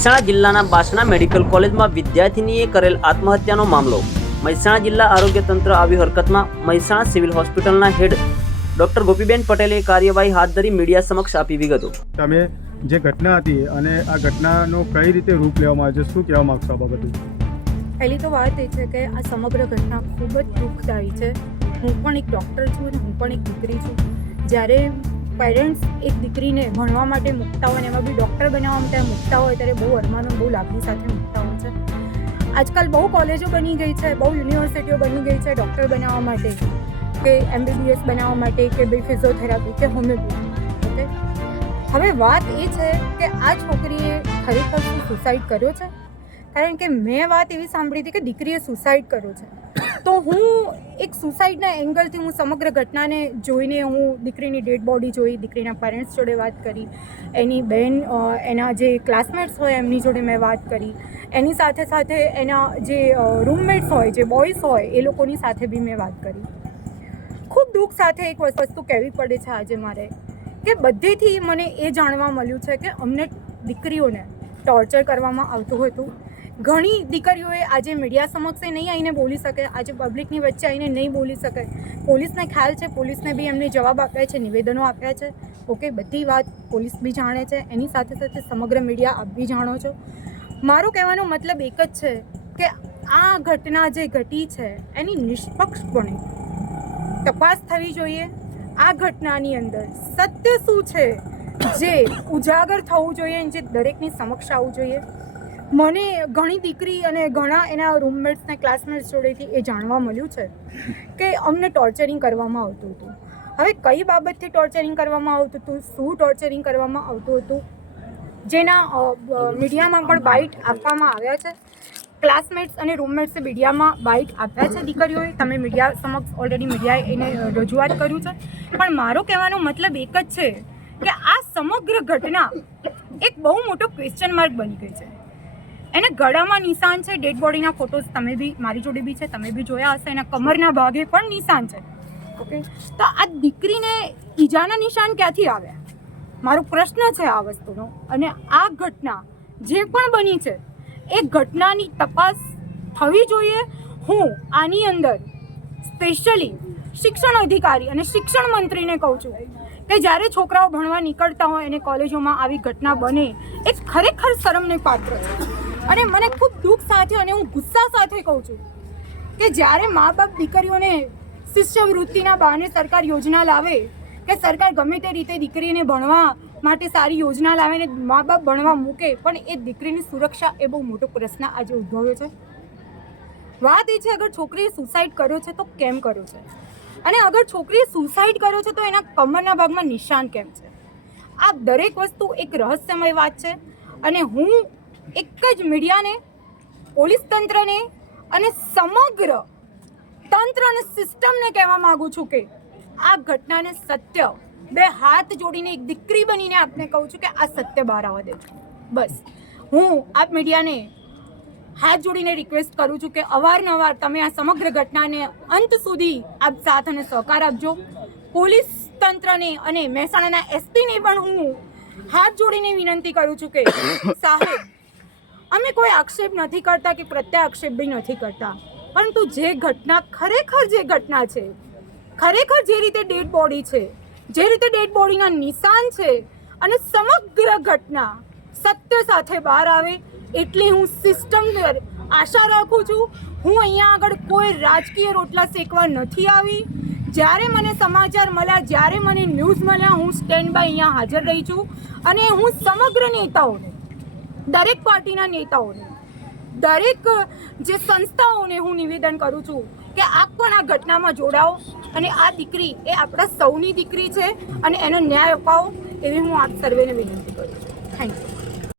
મહેસાણા જિલ્લાના બાસણા મેડિકલ કોલેજમાં વિદ્યાર્થીનીએ કરેલ આત્મહત્યાનો મામલો. મહેસાણા જિલ્લા આરોગ્ય તંત્ર આવી હરકતમાં. મહેસાણા સિવિલ હોસ્પિટલના હેડ ડોક્ટર ગોપીબેન પટેલે કાર્યવાહી હાથ ધરી મીડિયા સમક્ષ આપી વિગતો. તમે જે ઘટના હતી અને આ ઘટનાનો કઈ રીતે રૂપ લેવામાં આવે છે, શું કહેવા માંગશો આ બાબતે? પહેલી તો વાત એ છે કે આ સમગ્ર ઘટના ખૂબ જ દુઃખદાયી છે. હું પણ એક ડૉક્ટર છું અને હું પણ એક દીકરી છું. જ્યારે પેરેન્ટ્સ એક દીકરીને ભણવા માટે મૂકતા હોય અને એમાં બી ડૉક્ટર બનાવવા માટે મૂકતા હોય ત્યારે બહુ અરમાનો બહુ લાગણી સાથે મૂકતા હોય છે. આજકાલ બહુ કોલેજો બની ગઈ છે, બહુ યુનિવર્સિટીઓ બની ગઈ છે ડૉક્ટર બનાવવા માટે, કે MBBS બનાવવા માટે, કે ભાઈ ફિઝિયોથેરાપી કે હોમિયોપેથી. ઓકે, હવે વાત એ છે કે આ છોકરીએ ખરેખર શું સુસાઇડ કર્યો છે? કારણ કે મેં વાત એવી સાંભળી હતી કે દીકરીએ સુસાઇડ કર્યો છે. તો હું એક સુસાઇડના એંગલથી હું સમગ્ર ઘટનાને જોઈને હું દીકરીની ડેડ બોડી જોઈ, દીકરીના પેરેન્ટ્સ જોડે વાત કરી, એની બહેન એના જે ક્લાસમેટ્સ હોય એમની જોડે મેં વાત કરી, એની સાથે સાથે એના જે રૂમમેટ્સ હોય, જે બોયઝ હોય એ લોકોની સાથે બી મેં વાત કરી. ખૂબ દુઃખ સાથે એક વસ્તુ કહેવી પડે છે આજે મારે, કે બધેથી મને એ જાણવા મળ્યું છે કે અમને દીકરીઓને ટોર્ચર કરવામાં આવતું હતું. ઘણી દીકરીઓએ આજે મીડિયા સમક્ષ નહીં આવીને બોલી શકે, આજે પબ્લિકની વચ્ચે આવીને નહીં બોલી શકે. પોલીસને ખ્યાલ છે, પોલીસને બી એમને જવાબ આપ્યા છે, નિવેદનો આપ્યા છે. ઓકે, બધી વાત પોલીસ બી જાણે છે, એની સાથે સાથે સમગ્ર મીડિયા આપ બી જાણો છો. મારો કહેવાનો મતલબ એક જ છે કે આ ઘટના જે ઘટી છે એની નિષ્પક્ષપણે તપાસ થવી જોઈએ. આ ઘટનાની અંદર સત્ય શું છે જે ઉજાગર થવું જોઈએ, જે દરેકની સમક્ષ આવવું જોઈએ. મને ઘણી દીકરી અને ઘણા એના રૂમમેટ્સને ક્લાસમેટ્સ જોડેથી એ જાણવા મળ્યું છે કે અમને ટોર્ચરિંગ કરવામાં આવતું હતું. હવે કઈ બાબતથી ટોર્ચરિંગ કરવામાં આવતું હતું, શું ટોર્ચરિંગ કરવામાં આવતું હતું, જેના મીડિયામાં પણ બાઇટ આપવામાં આવ્યા છે. ક્લાસમેટ્સ અને રૂમમેટ્સે મીડિયામાં બાઇટ આપ્યા છે દીકરીઓએ. તમે મીડિયા સમક્ષ ઓલરેડી મીડિયાએ એને રજૂઆત કર્યું છે. પણ મારો કહેવાનો મતલબ એક જ છે કે આ સમગ્ર ઘટના એક બહુ મોટો ક્વેશ્ચન માર્ક બની ગઈ છે. એના ગળામાં નિશાન છે, ડેડ બોડીના ફોટોઝ તમે બી મારી જોડે બી છે, તમે બી જોયા હશે. એના કમરના ભાગે પણ નિશાન છે. ઓકે, તો આ દીકરીને ઈજાના નિશાન ક્યાંથી આવ્યા? મારો પ્રશ્ન છે આ વસ્તુનો. અને આ ઘટના જે પણ બની છે એ ઘટનાની તપાસ થવી જોઈએ. હું આની અંદર સ્પેશિયલી શિક્ષણ અધિકારી અને શિક્ષણ મંત્રીને કહું છું કે જ્યારે છોકરાઓ ભણવા નીકળતા હોય અને કોલેજોમાં આવી ઘટના બને એ ખરેખર શરમને પાત્ર છે. અને મને ખૂબ દુઃખ સાથે અને હું ગુસ્સા સાથે કહું છું કે જ્યારે મા બાપ દીકરીઓને શિષ્યવૃત્તિના બહાને સરકાર યોજના લાવે, કે સરકાર ગમે તે રીતે દીકરીને ભણવા માટે સારી યોજના લાવે ને મા બાપ ભણવા મૂકે, પણ એ દીકરીની સુરક્ષા એ બહુ મોટો પ્રશ્ન આજે ઉદ્ભવ્યો છે. વાત એ છે અગર છોકરીએ સુસાઇડ કર્યો છે તો કેમ કર્યો છે, અને અગર છોકરીએ સુસાઇડ કર્યો છે તો એના કમરના ભાગમાં નિશાન કેમ છે? આ દરેક વસ્તુ એક રહસ્યમય વાત છે. અને હું એક જ મીડિયાને, પોલીસ તંત્રને અને સમગ્ર તંત્ર અને સિસ્ટમને કહેવા માગું છું કે આ ઘટનાને સત્ય બે હાથ જોડીને એક દીકરી બનીને આપને કહું છું કે આ સત્ય બહાર આવવા દે. બસ હું આપ મીડિયાને હાથ જોડીને રિક્વેસ્ટ કરું છું કે અવારનવાર તમે આ સમગ્ર ઘટનાને અંત સુધી આપ સાથ અને સહકાર આપજો. પોલીસ તંત્રને અને મહેસાણાના એસપીને પણ હું હાથ જોડીને વિનંતી કરું છું કે સાહેબ, અમે કોઈ આક્ષેપ નથી કરતા કે પ્રત્યાક્ષેપ બી નથી કરતા, પરંતુ જે ઘટના ખરેખર જે ઘટના છે, ખરેખર જે રીતે ડેડ બોડી છે, જે રીતે ડેડ બોડીના નિશાન છે, અને સમગ્ર ઘટના સત્ય સાથે બહાર આવે એટલી હું સિસ્ટમ આશા રાખું છું. હું અહીંયા આગળ કોઈ રાજકીય રોટલા શેકવા નથી આવી. જ્યારે મને સમાચાર મળ્યા, જ્યારે મને ન્યૂઝ મળ્યા, હું સ્ટેન્ડ બાય અહીંયા હાજર રહી છું. અને હું સમગ્ર નેતાઓને, દરેક પાર્ટીના નેતાઓને, દરેક જે સંસ્થાઓને હું નિવેદન કરું છું કે આપ પણ આ ઘટનામાં જોડાઓ અને આ દીકરી એ આપણા સૌની દીકરી છે અને એને ન્યાય અપાવો એવી હું આપ સર્વેને વિનંતી કરું છું. Thank you.